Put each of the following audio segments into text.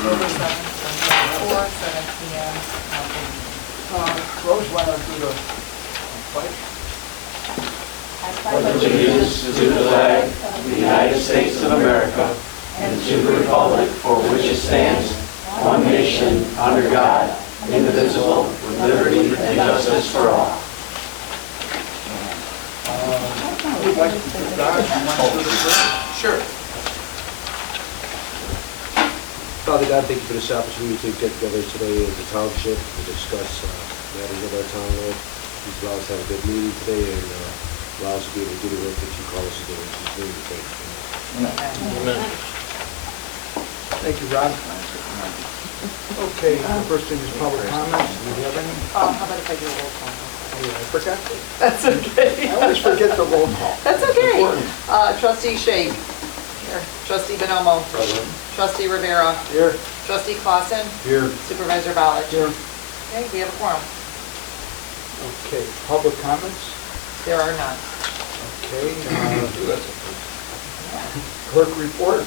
October 7th, 2024, 7 p.m. Rose, why don't do the pledge? pledge allegiance to the flag of the United States of America and to the republic for which it stands, one nation, under God, indivisible, with liberty and justice for all. Who'd like to do that? You want to do the prayer? Sure. Father God, thank you for this opportunity to get together today as a township to discuss matters of our town, Lord. Please allow us to have a good meeting today and allow us to be able to do the work that you call us to do. In Jesus' name we thank you. Amen. Thank you, Rob. Okay, the first thing is public comments. Do you have any? How about if I do a roll call? Oh, yeah, I forgot. That's okay. I always forget the roll call. That's okay. Important. Trustee Shake. Here. Trustee Bonomo. Present. Trustee Rivera. Here. Trustee Clausen. Here. Supervisor Ballich. Here. Okay, we have a quorum. Okay, public comments. There are none. Okay, clerk report.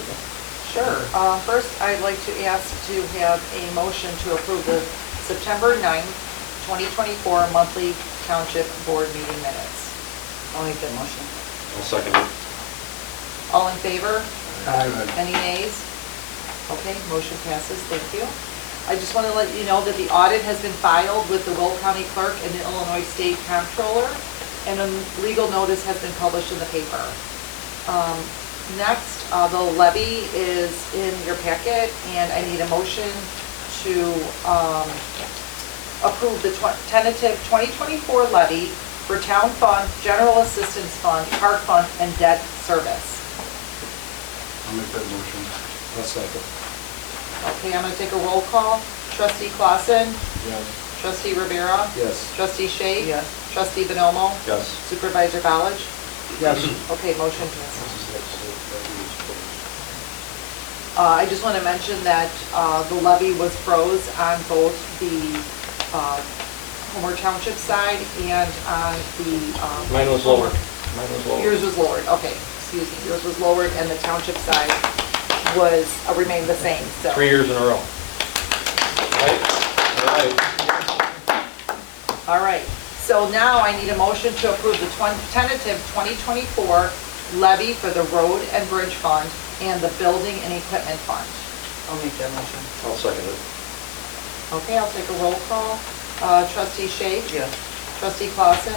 Sure. First, I'd like to ask to have a motion to approve the September 9th, 2024 monthly township board meeting minutes. I'll make that motion. I'll second it. All in favor? Aye. Any nays? Okay, motion passes, thank you. I just want to let you know that the audit has been filed with the Will County Clerk and the Illinois State Comptroller, and a legal notice has been published in the paper. Next, the levy is in your packet, and I need a motion to approve the tentative 2024 levy for Town Fund, General Assistance Fund, Park Fund, and Debt Service. I'll make that motion. I'll second. Okay, I'm going to take a roll call. Trustee Clausen? Yes. Trustee Rivera? Yes. Trustee Shake? Yes. Trustee Bonomo? Yes. Supervisor Ballich? Yes. Okay, motion passes. I just want to mention that the levy was froze on both the Homer Township side and on the... Mine was lowered. Mine was lowered. Yours was lowered, okay, excuse me. Yours was lowered and the township side was, remained the same, so. 3 years in a row. Right? All right, so now I need a motion to approve the tentative 2024 levy for the Road and Bridge Fund and the Building and Equipment Fund. I'll make that motion. I'll second it. Okay, I'll take a roll call. Trustee Shake? Yes. Trustee Clausen?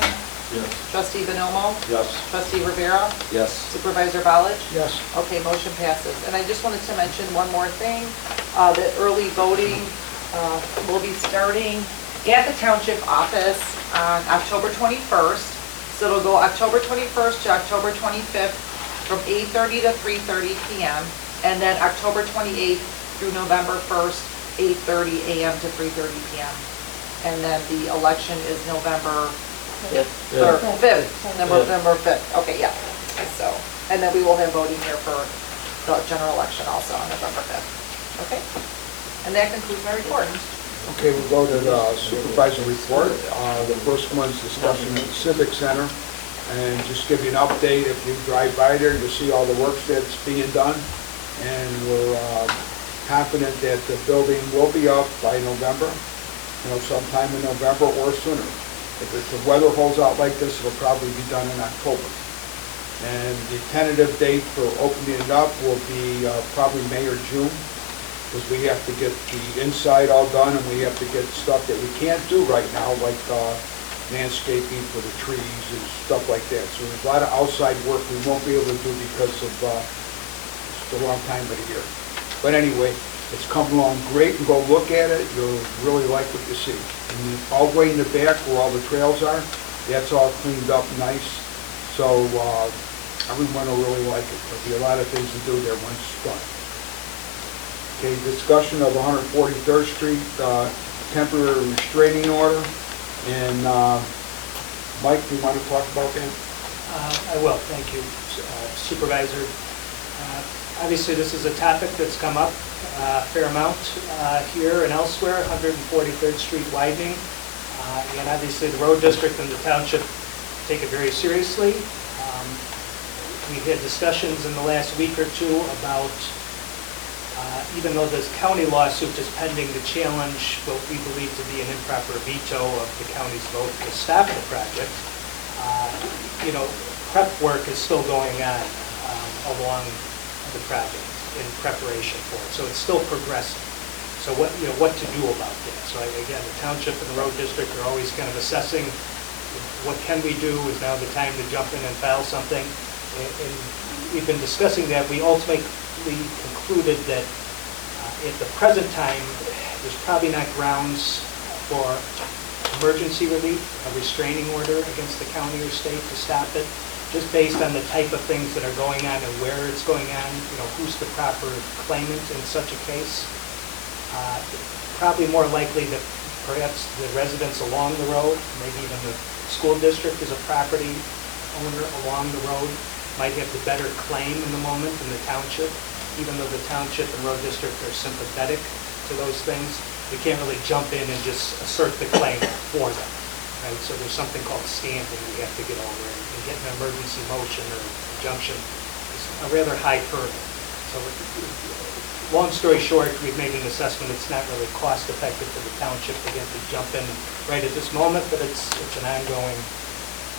Yes. Trustee Bonomo? Yes. Trustee Rivera? Yes. Supervisor Ballich? Yes. Okay, motion passes. And I just wanted to mention one more thing, that early voting will be starting at the township office on October 21st. So it'll go October 21st to October 25th from 8:30 to 3:30 p.m. and then October 28th through November 1st, 8:30 a.m. to 3:30 p.m. And then the election is November 5th. November 5th. Okay, yeah. So, and then we will have voting here for the general election also on November 5th. Okay? And that concludes my report. Okay, we'll go to the supervisor report. The first one's discussion at the Civic Center. And just give you an update, if you drive by there, you'll see all the work that's being done. And we're confident that the building will be up by November, sometime in November or sooner. If the weather holds out like this, it'll probably be done in October. And the tentative date for opening it up will be probably May or June, because we have to get the inside all done and we have to get stuff that we can't do right now, like landscaping for the trees and stuff like that. So there's a lot of outside work we won't be able to do because of it's the wrong time of the year. But anyway, it's come along great, and go look at it. You'll really like what you see. And then all the way in the back where all the trails are, that's all cleaned up nice. So everyone will really like it. There'll be a lot of things to do there once it's done. Okay, discussion of 143rd Street temporary restraining order. And Mike, do you want to talk about that? I will, thank you, Supervisor. Obviously, this is a topic that's come up a fair amount here and elsewhere, 143rd Street widening. And obviously, the road district and the township take it very seriously. We had discussions in the last week or two about Even though this county lawsuit is pending to challenge what we believe to be an improper veto of the county's vote to stop the project, prep work is still going on along the project in preparation for it. So it's still progressing. So what to do about that? So again, the township and the road district are always kind of assessing what can we do, is now the time to jump in and file something. And we've been discussing that. We ultimately concluded that at the present time, there's probably not grounds for emergency relief, a restraining order against the county or state to stop it, just based on the type of things that are going on and where it's going on, who's the proper claimant in such a case. Probably more likely that perhaps the residents along the road, maybe even the school district as a property owner along the road, might have the better claim in the moment in the township. Even though the township and road district are sympathetic to those things, we can't really jump in and just assert the claim for them. Right? So there's something called standing we have to get over, and getting an emergency motion or injunction is a rather high hurdle. So long story short, we've made an assessment it's not really cost effective for the township to get to jump in right at this moment, but it's an ongoing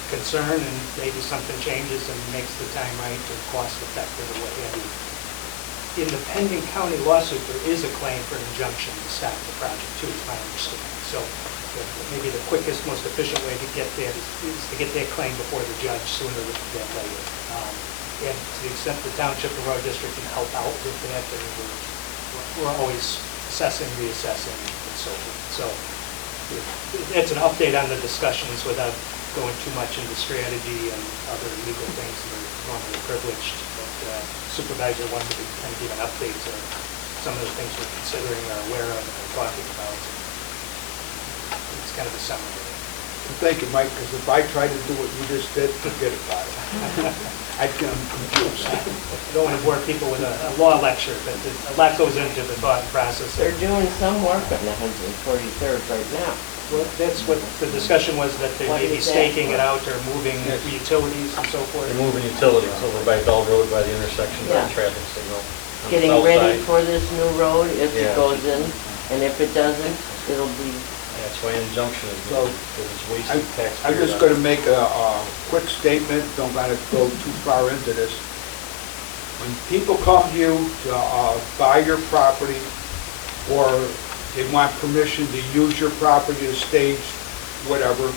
concern, and maybe something changes and makes the time right or cost effective or what have you. In the pending county lawsuit, there is a claim for an injunction to stop the project too, is my understanding. So maybe the quickest, most efficient way to get that is to get that claim before the judge sooner than later. And to the extent the township and road district can help out with that, then we're always assessing, reassessing, and so forth. So it's an update on the discussions without going too much into strategy and other legal things that are normally privileged. But Supervisor wanted to kind of give an update to some of the things we're considering or aware of and are talking about. It's kind of a summary. Thank you, Mike, because if I tried to do what you just did, forget about it. I'd get confused. I don't want to bore people with a law lecture, but a lot goes into the thought process. They're doing some work on the 143rd right now. Well, that's what the discussion was, that they What may be is that? staking it out or moving utilities and so forth. They're moving utilities over by Bell Road by the intersection of Yeah. the traffic signal. on the Getting south ready side. for this new road if Yeah. it goes in, and if it doesn't, it'll be, That's why injunction is So, needed, because it's wasting taxpayers. I'm just going to make a quick statement, don't want to go too far into this. When people come to you to buy your property, or they want permission to use your property to stage whatever,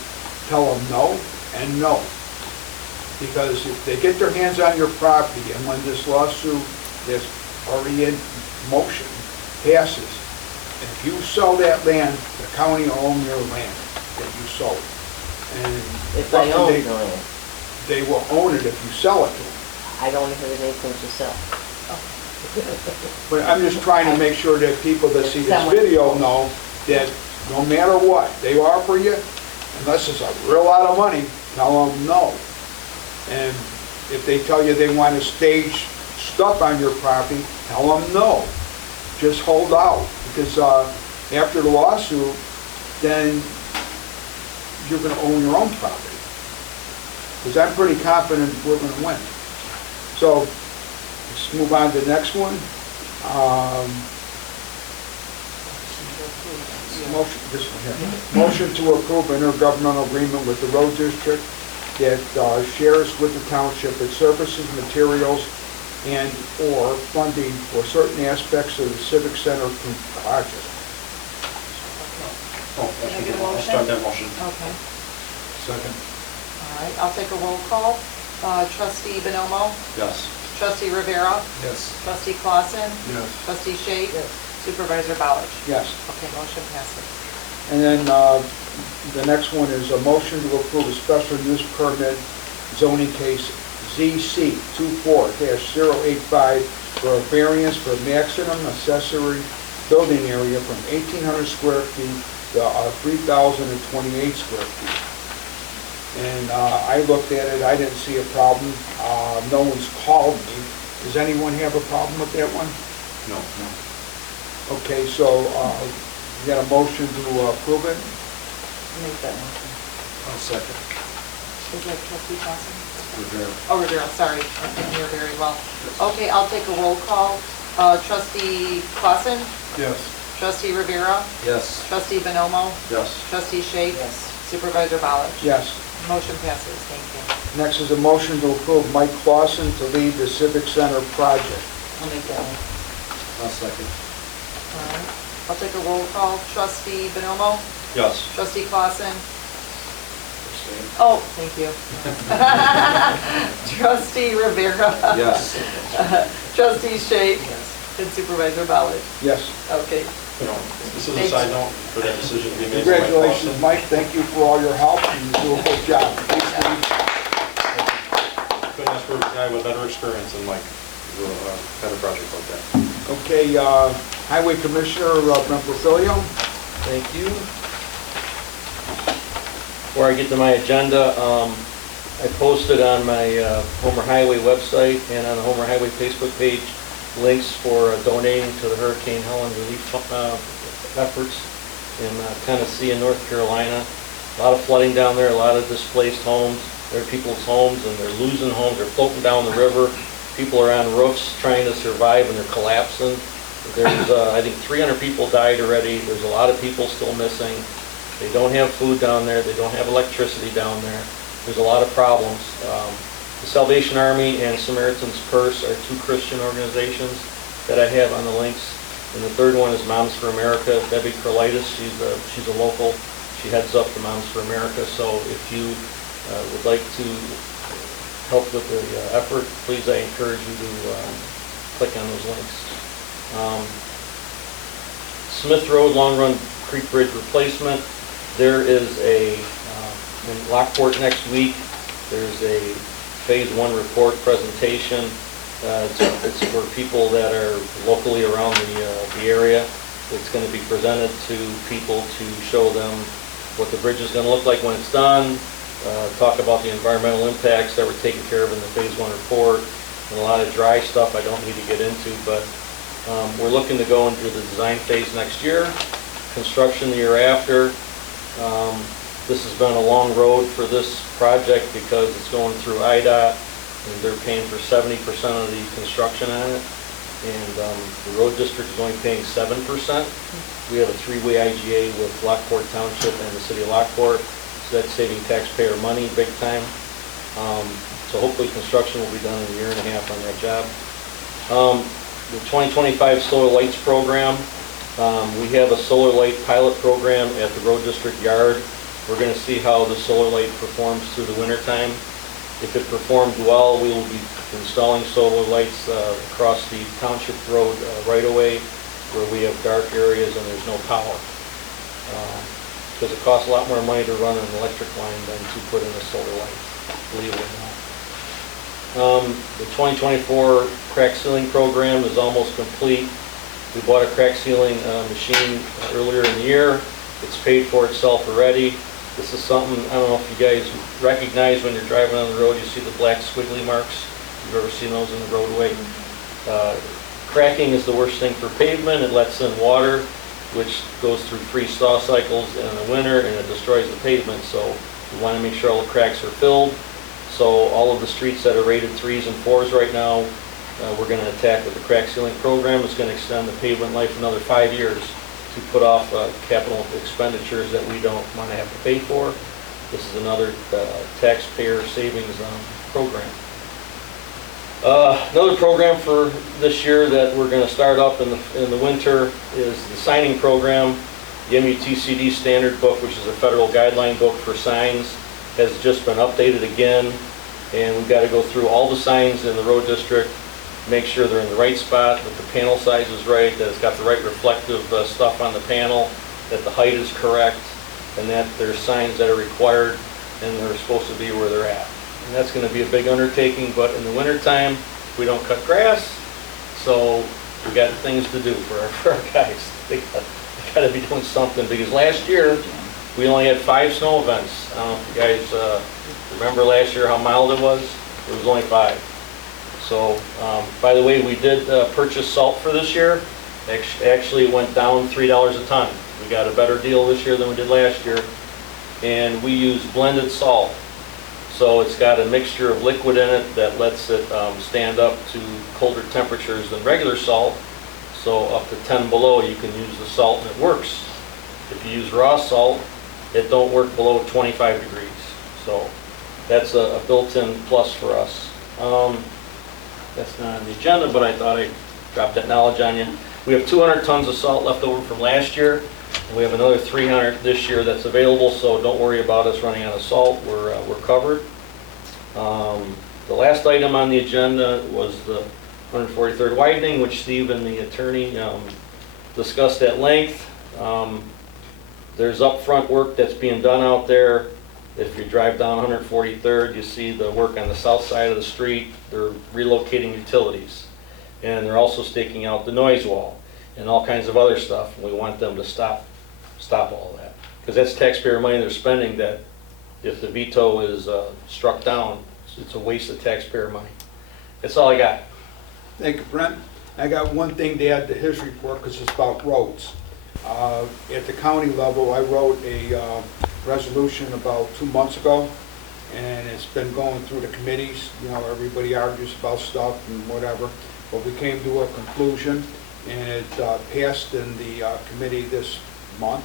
tell them no and no. Because if they get their hands on your property, and when this lawsuit that's already in motion passes, if you sell that land, the county will own your land that you sold. And if I own the land. they will own it if you sell it to them. I don't have anything to sell. But I'm just trying to make sure that people that see this Someone- video know that no matter what they offer you, unless it's a real lot of money, tell them no. And if they tell you they want to stage stuff on your property, tell them no. Just hold out, because after the lawsuit, then you're going to own your own property. Because I'm pretty confident we're going to win. So let's move on to the next one. Motion, this one here. Motion to approve intergovernmental agreement with the road district that shares with the township its services, materials, and/or funding for certain aspects of the civic center project. Can I get a motion? I'll start that motion. Okay. Second. All right, I'll take a roll call. Trustee Bonomo, Yes. Trustee Rivera, Yes. Trustee Clausen, Yes. Trustee Shake, Supervisor Ballard. Yes. Okay, motion passes. And then the next one is a motion to approve a special use permit zoning case ZC 24-085 for a variance for maximum accessory building area from 1,800 square feet to 3,028 square feet. And I looked at it, I didn't see a problem. No one's called me. Does anyone have a problem with that one? No. Okay, so you got a motion to approve it? Make that motion. I'll second. Is that Trustee Clausen? Rivera. Oh, Rivera, sorry, I didn't hear very well. Okay, I'll take a roll call. Trustee Clausen, Yes. trustee Rivera, Yes. trustee Bonomo, Yes. trustee Shake, Yes. supervisor Ballard. Yes. Motion passes, thank you. Next is a motion to approve Mike Clausen to lead the Civic Center project. I'll make that one. I'll second. All right. I'll take a roll call. Trustee Bonomo, Yes. trustee Clausen. Oh, thank you. Trustee Rivera. Yes. Trustee Shake Yes. and supervisor Ballard. Yes. Okay. This is a side note for that decision to be made. Congratulations, Mike. Thank you for all your help, and you do a good job. Couldn't ask for a guy with better experience than Mike for a better project like that. Okay, Highway Commissioner, Brent Porfilio. Thank you. Before I get to my agenda, I posted on my Homer Highway website and on the Homer Highway Facebook page links for donating to the Hurricane Helen relief efforts in Tennessee and North Carolina. A lot of flooding down there, a lot of displaced homes. There are people's homes and they're losing homes. They're floating down the river. People are on roofs trying to survive and they're collapsing. There's, I think 300 people died already. There's a lot of people still missing. They don't have food down there. They don't have electricity down there. There's a lot of problems. The Salvation Army and Samaritan's Purse are two Christian organizations that I have on the links. And the third one is Moms for America. Debbie Carlitis, she's a local. She heads up the Moms for America. So if you would like to help with the effort, please, I encourage you to click on those links. Smith Road Long Run Creek Bridge replacement. There is in Lockport next week, there's a Phase 1 report presentation. It's for people that are locally around the area. It's going to be presented to people to show them what the bridge is going to look like when it's done, talk about the environmental impacts that were taken care of in the Phase 1 report, and a lot of dry stuff I don't need to get into, but we're looking to go into the design phase next year, construction the year after. This has been a long road for this project because it's going through IDOT and they're paying for 70% of the construction on it. And the road district is only paying 7%. We have a three-way IGA with Lockport Township and the city of Lockport, so that's saving taxpayer money big time. So hopefully construction will be done in a year and a half on that job. The 2025 Solar Lights Program, we have a solar light pilot program at the road district yard. We're going to see how the solar light performs through the winter time. If it performs well, we will be installing solar lights across the township road right away where we have dark areas and there's no power. Because it costs a lot more money to run an electric line than to put in a solar light, believe it or not. The 2024 crack sealing program is almost complete. We bought a crack sealing machine earlier in the year. It's paid for itself already. This is something, I don't know if you guys recognize when you're driving on the road, you see the black squiggly marks. You've ever seen those in the roadway? Cracking is the worst thing for pavement. It lets in water, which goes through freeze-thaw cycles in the winter, and it destroys the pavement. So we want to make sure all the cracks are filled. So all of the streets that are rated 3s and 4s right now, we're going to attack with the crack sealing program. It's going to extend the pavement life another 5 years to put off capital expenditures that we don't want to have to pay for. This is another taxpayer savings program. Another program for this year that we're going to start up in the winter is the signing program. The MUTCD standard book, which is a federal guideline book for signs, has just been updated again, and we've got to go through all the signs in the road district, make sure they're in the right spot, that the panel size is right, that it's got the right reflective stuff on the panel, that the height is correct, and that there's signs that are required and they're supposed to be where they're at. And that's going to be a big undertaking, but in the wintertime, we don't cut grass, so we got things to do for our guys. They got to be doing something, because last year, we only had 5 snow events. I don't know if you guys remember last year how mild it was. It was only 5. So, by the way, we did purchase salt for this year. Actually, it went down $3 a ton. We got a better deal this year than we did last year. And we use blended salt. So it's got a mixture of liquid in it that lets it stand up to colder temperatures than regular salt. So up to 10 below, you can use the salt and it works. If you use raw salt, it don't work below 25 degrees. So that's a built-in plus for us. That's not on the agenda, but I thought I'd drop that knowledge on you. We have 200 tons of salt left over from last year. And we have another 300 this year that's available, so don't worry about us running out of salt. We're covered. The last item on the agenda was the 143rd widening, which Steve and the attorney discussed at length. There's upfront work that's being done out there. If you drive down 143rd, you see the work on the south side of the street. They're relocating utilities. And they're also staking out the noise wall and all kinds of other stuff. And we want them to stop all that. Because that's taxpayer money they're spending that if the veto is struck down, it's a waste of taxpayer money. That's all I got. Thank you, Brent. I got one thing to add to his report because it's about roads. At the county level, I wrote a resolution about 2 months ago, and it's been going through the committees. You know, everybody argues about stuff and whatever, but we came to a conclusion, and it passed in the committee this month.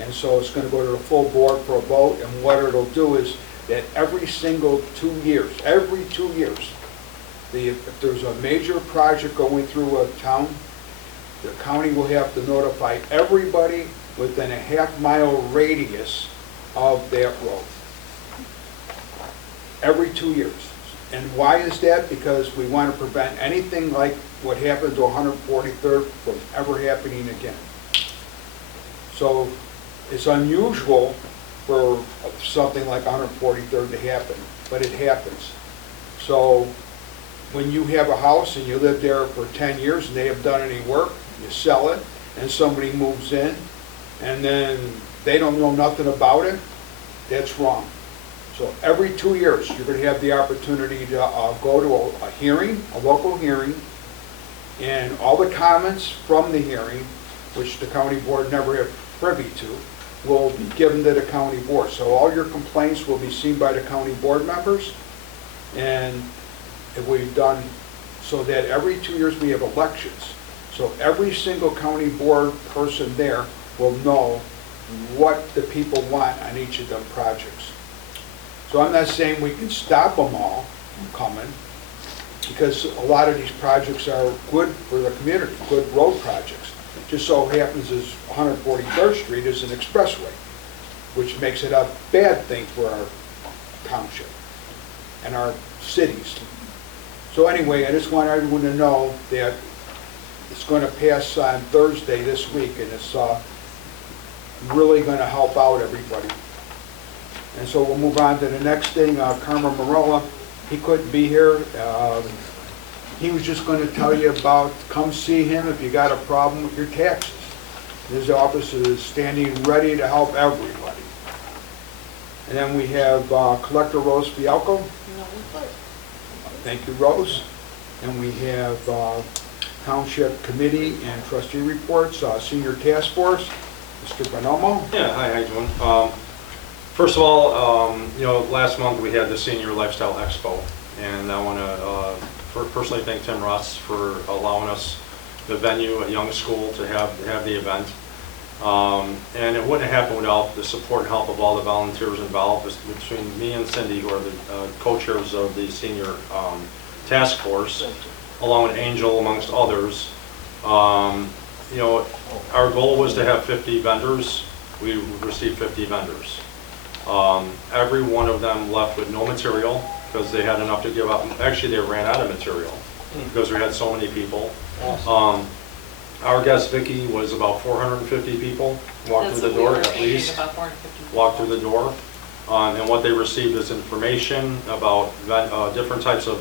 And so it's going to go to the full board for a vote, and what it'll do is that every single 2 years, if there's a major project going through a town, the county will have to notify everybody within a half-mile radius of that road. Every 2 years. And why is that? Because we want to prevent anything like what happened to 143rd from ever happening again. So it's unusual for something like 143rd to happen, but it happens. So when you have a house and you live there for 10 years and they haven't done any work, you sell it, and somebody moves in, and then they don't know nothing about it, that's wrong. So every 2 years, you're going to have the opportunity to go to a hearing, a local hearing, and all the comments from the hearing, which the county board never had privy to, will be given to the county board. So all your complaints will be seen by the county board members, and we've done so that every 2 years we have elections. So every single county board person there will know what the people want on each of them projects. So I'm not saying we can stop them all from coming, because a lot of these projects are good for the community, good road projects. It just so happens is 143rd Street is an expressway, which makes it a bad thing for our township and our cities. So anyway, I just want everyone to know that it's going to pass on Thursday this week, and it's really going to help out everybody. And so we'll move on to the next thing. Carmen Marella, he couldn't be here. He was just going to tell you about, come see him if you got a problem with your taxes. His office is standing ready to help everybody. And then we have Collector Rose Fialco. Thank you, Rose. And we have Township Committee and Trustee reports. Senior Task Force, Mr. Bonomo. Yeah, hi, how you doing? First of all, you know, last month we had the Senior Lifestyle Expo, and I want to personally thank Tim Ross for allowing us the venue at Young School to have the event. And it wouldn't have happened without the support and help of all the volunteers involved, between me and Cindy, who are the co-chairs of the Senior Task Force, along with Angel, amongst others. You know, our goal was to have 50 vendors. We received 50 vendors. Every one of them left with no material because they had enough to give up. Actually, they ran out of material because we had so many people. Awesome. Our guest, Vicki, was about 450 people walked through the door, at least. Walked through the door. And what they received is information about different types of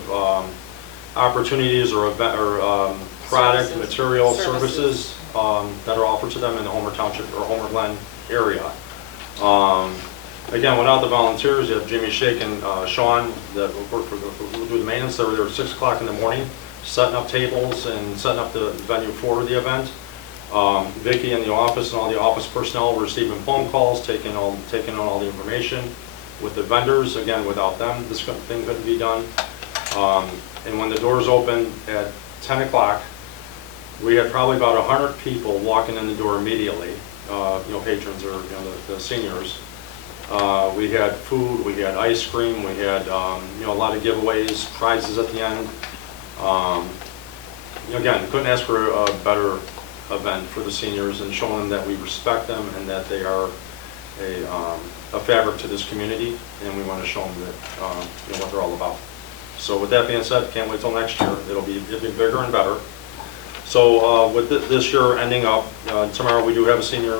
opportunities or product, material, services that are offered to them in the Homer Township or Homer Glen area. Again, without the volunteers, you have Jimmy Shake and Sean that work who do the maintenance. They were there at 6 o'clock in the morning, setting up tables and setting up the venue for the event. Vicki in the office and all the office personnel were receiving phone calls, taking on all the information with the vendors. Again, without them, this thing couldn't be done. And when the doors opened at 10 o'clock, we had probably about 100 people walking in the door immediately, patrons or, the seniors. We had food, we had ice cream, we had, a lot of giveaways, prizes at the end. Again, couldn't ask for a better event for the seniors and showing them that we respect them and that they are a fabric to this community, and we want to show them that, what they're all about. So with that being said, can't wait till next year. It'll be bigger and better. So with this year ending up, tomorrow we do have a senior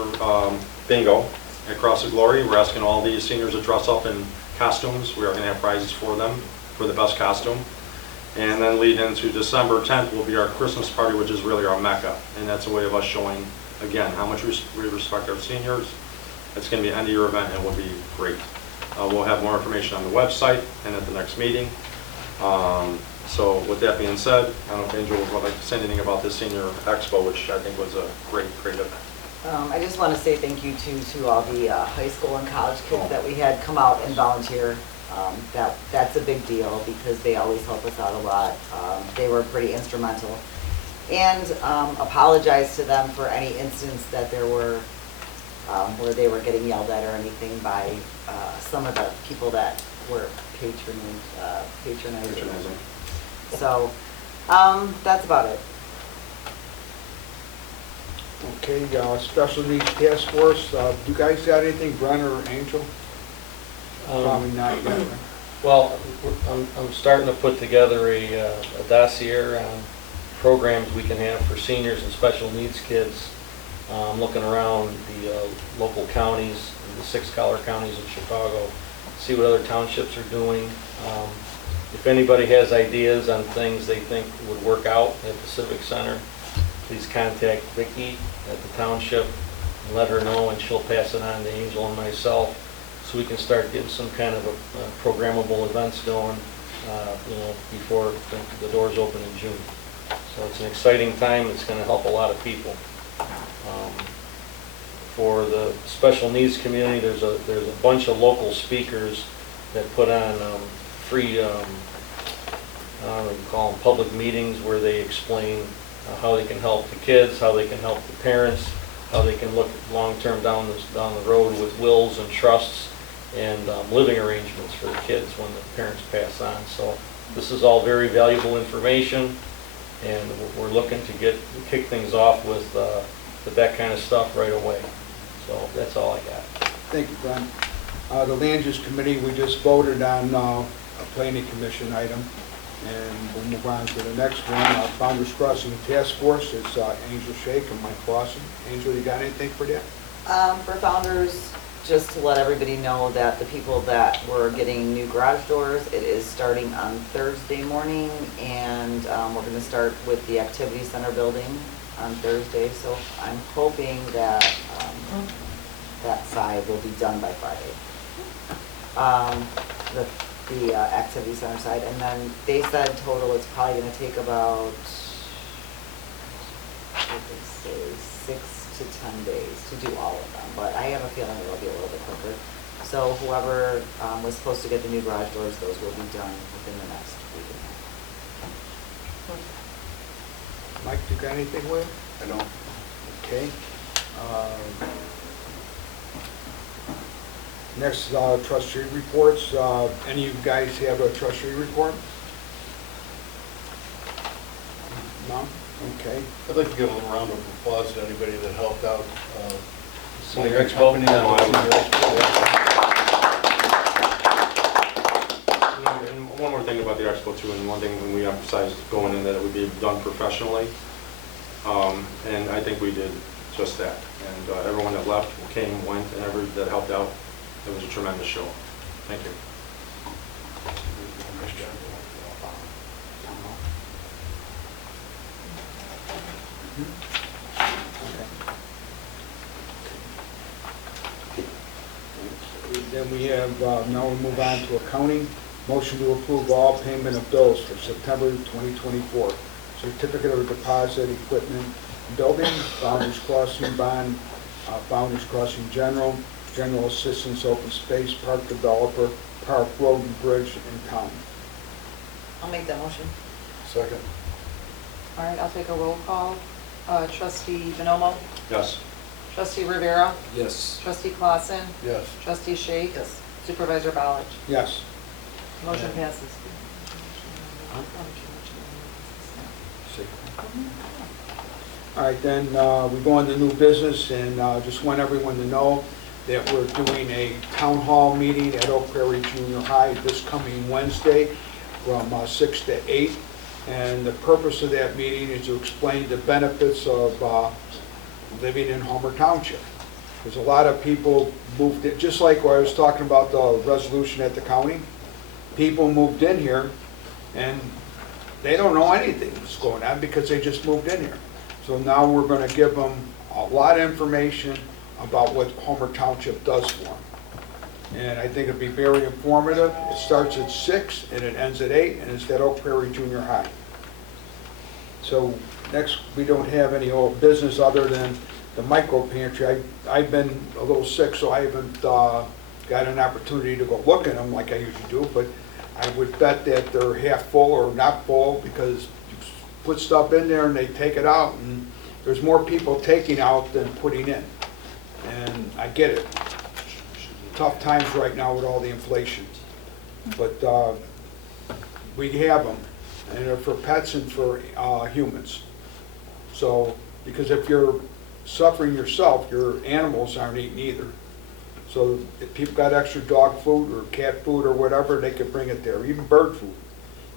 bingo at Cross of Glory. We're asking all the seniors to dress up in costumes. We are going to have prizes for them for the best costume. And then lead into December 10th will be our Christmas party, which is really our mecca. And that's a way of us showing, again, how much we respect our seniors. It's going to be an end-of-year event, and it will be great. We'll have more information on the website and at the next meeting. So with that being said, I don't know if Angel would like to say anything about this senior expo, which I think was a great event. I just want to say thank you to all the high school and college kids that we had come out and volunteer. That's a big deal because they always help us out a lot. They were pretty instrumental. And apologize to them for any instance that there were where they were getting yelled at or anything by some of the people that were patronizing. So that's about it. Okay, Special Needs Task Force, you guys got anything, Brent or Angel? Probably not yet. Well, I'm starting to put together a dossier on programs we can have for seniors and special needs kids. I'm looking around the local counties, the 6 collar counties in Chicago, see what other townships are doing. If anybody has ideas on things they think would work out at the Civic Center, please contact Vicki at the township and let her know, and she'll pass it on to Angel and myself, so we can start getting some kind of a programmable events going, before the doors open in June. So it's an exciting time. It's going to help a lot of people. For the special needs community, there's a bunch of local speakers that put on free, I don't know what you call them, public meetings where they explain how they can help the kids, how they can help the parents, how they can look long-term down the road with wills and trusts and living arrangements for the kids when the parents pass on. So this is all very valuable information, and we're looking to kick things off with that kind of stuff right away. So that's all I got. Thank you, Brent. The Land Use Committee, we just voted on a planning commission item, and we'll move on to the next one. Founders Crossing Task Force, it's Angel Shake and Mike Clausen. Angel, you got anything for that? For Founders, just to let everybody know that the people that were getting new garage doors, it is starting on Thursday morning, and we're going to start with the Activity Center building on Thursday, so I'm hoping that that side will be done by Friday. The Activity Center side, and then they said total it's probably going to take about, what did they say, 6 to 10 days to do all of them, but I have a feeling it'll be a little bit quicker. So whoever was supposed to get the new garage doors, those will be done within the next week and a half. Mike, you got anything with it? I don't. Okay. Next, trustee reports. Any of you guys have a trustee report? No? Okay. I'd like to give a little round of applause to anybody that helped out. Senior Expo. And one more thing about the expo too, and one thing when we emphasized going in that it would be done professionally, and I think we did just that. And everyone that left, came, went, and everyone that helped out, it was a tremendous show. Thank you. Nice job. Then we have, now we move on to accounting. Motion to approve all payment of bills for September 2024. Certificate of deposit, equipment, building, Founders Crossing bond, Founders Crossing general assistance, open space, park developer, park, road and bridge, and town. I'll make that motion. Second. All right, I'll take a roll call. Trustee Bonomo, Yes. Trustee Rivera, Yes. Trustee Clausen, Yes. Trustee Shake. Yes. Supervisor Ballard. Yes. Motion passes. All right, then, we go into new business, and just want everyone to know that we're doing a town hall meeting at Oak Prairie Junior High this coming Wednesday from 6 to 8. And the purpose of that meeting is to explain the benefits of living in Homer Township. There's a lot of people moved in, just like what I was talking about the resolution at the county. People moved in here, and they don't know anything that's going on because they just moved in here. So now we're going to give them a lot of information about what Homer Township does for them. And I think it'd be very informative. It starts at 6 and it ends at 8, and it's at Oak Prairie Junior High. So next, we don't have any old business other than the micro pantry. I've been a little sick, so I haven't got an opportunity to go look at them like I usually do, but I would bet that they're half full or not full, because you put stuff in there and they take it out, and there's more people taking out than putting in. And I get it. Tough times right now with all the inflation. But we have them, and they're for pets and for humans. So, because if you're suffering yourself, your animals aren't eating either. So if people got extra dog food or cat food or whatever, they could bring it there, even bird food.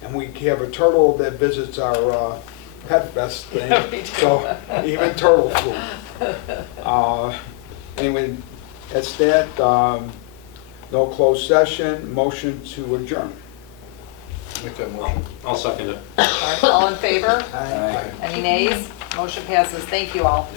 And we have a turtle that visits our pet fest thing, so even turtle food. Anyway, that's that. No closed session, motion to adjourn. Make that motion. I'll second it. All right, all in favor? Aye. Any nays? Motion passes. Thank you all.